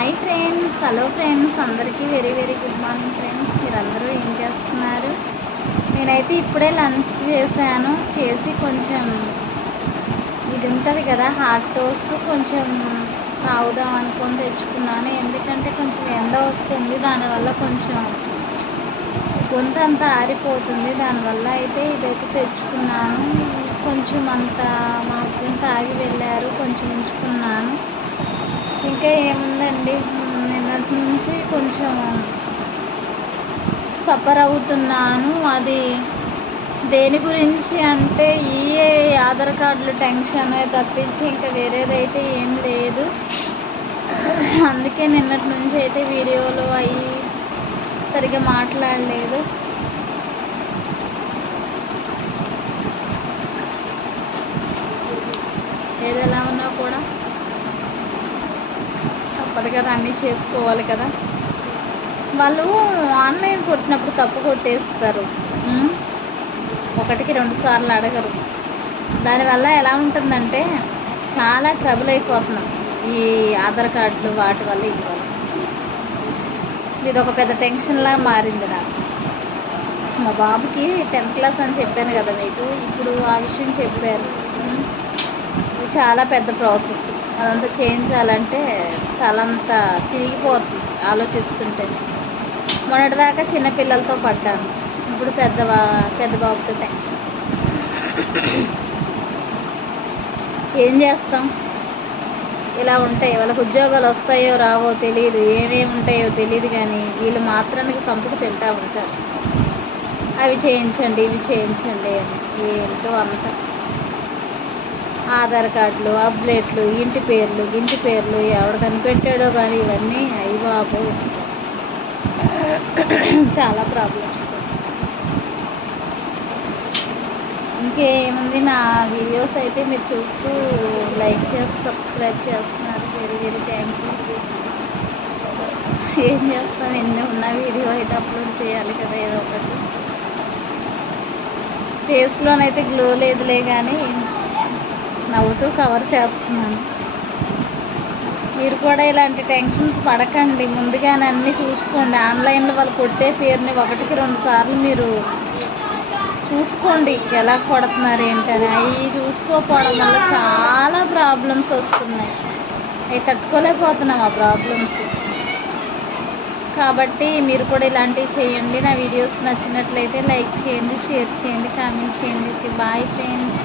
Hi friends, hello friends, అందరికీ very very good morning friends. మీరందరూ ఏం చేస్తున్నారు? నేనైతే ఇప్పుడే లంచ్ చేశాను. చేసి కొంచెం ఇది ఉంటుంది కదా హాట్ టోస్ట్ కొంచెం తాగుదాం అనుకొని తెచ్చుకున్నాను. ఎందుకంటే కొంచెం ఎండ వస్తుంది, దానివల్ల కొంచెం గొంతు అంతా ఆరిపోతుంది. దానివల్ల అయితే ఇదైతే తెచ్చుకున్నాను. కొంచెం అంతా మా హస్బెండ్ తాగి వెళ్ళారు, కొంచెం ఉంచుకున్నాను. ఇంకా ఏముందండి, నిన్నటి నుంచి కొంచెం సఫర్ అవుతున్నాను. అది దేని గురించి అంటే ఈ ఆధార్ కార్డులు టెన్షన్ తప్పించి ఇంకా వేరేదైతే ఏం లేదు. అందుకే నిన్నటి నుంచి అయితే వీడియోలు అవి సరిగ్గా మాట్లాడలేదు. ఏది ఎలా ఉన్నా కూడా తప్పదు కదా, అన్నీ చేసుకోవాలి కదా. వాళ్ళు ఆన్లైన్ కొట్టినప్పుడు తప్పు కొట్టేస్తారు, ఒకటికి 2 సార్లు అడగరు. దానివల్ల ఎలా ఉంటుందంటే చాలా ట్రబుల్ అయిపోతున్నాం ఈ ఆధార్ కార్డులు వాటి వల్ల. ఇది ఒక పెద్ద టెన్షన్లా మారింది నాకు. మా బాబుకి 10th క్లాస్ అని చెప్పాను కదా మీకు, ఇప్పుడు ఆ విషయం చెప్పారు. ఇది చాలా పెద్ద ప్రాసెస్. అదంతా చేయించాలంటే తలంతా తిరిగిపోతుంది ఆలోచిస్తుంటే. మొన్నటిదాకా చిన్నపిల్లలతో పడ్డాను, ఇప్పుడు పెద్ద బాబుతో టెన్షన్. ఏం చేస్తాం, ఇలా ఉంటాయి. వాళ్ళకి ఉద్యోగాలు వస్తాయో రావో తెలియదు, ఏమేమి ఉంటాయో తెలియదు, కానీ వీళ్ళు మాత్రానికి సంపుకు తింటా ఉంటారు. అవి చేయించండి, ఇవి చేయించండి అని. ఏంటో అంతా ఆధార్ కార్డులు, అప్డేట్లు, ఇంటి పేర్లు ఎవడు కనిపెట్టాడో కానీ ఇవన్నీ అయ్యి బాబు చాలా ప్రాబ్లమ్స్. ఇంకేముంది, నా వీడియోస్ అయితే మీరు చూస్తూ లైక్ చేసి సబ్స్క్రైబ్ చేస్తున్నారు. Very very thank you. ఏం చేస్తాం, ఎన్ని ఉన్న వీడియో అయితే అప్లోడ్ చేయాలి కదా ఏదో ఒకటి. ఫేస్లోనైతే గ్లో లేదులే, కానీ నవ్వుతూ కవర్ చేస్తున్నాను. మీరు కూడా ఇలాంటి టెన్షన్స్ పడకండి, ముందుగానే అన్నీ చూసుకోండి. ఆన్లైన్లో వాళ్ళు కొట్టే పేరుని 1కి 2 సార్లు మీరు చూసుకోండి ఎలా కొడుతున్నారు ఏంటని. అవి చూసుకోకపోవడం వల్ల చాలా ప్రాబ్లమ్స్ వస్తున్నాయి. అవి తట్టుకోలేకపోతున్నాం ఆ ప్రాబ్లమ్స్. కాబట్టి మీరు కూడా ఇలాంటివి చేయండి. నా వీడియోస్ నచ్చినట్లయితే లైక్ చేయండి, షేర్ చేయండి, కామెంట్ చేయండి. Okay, bye friends.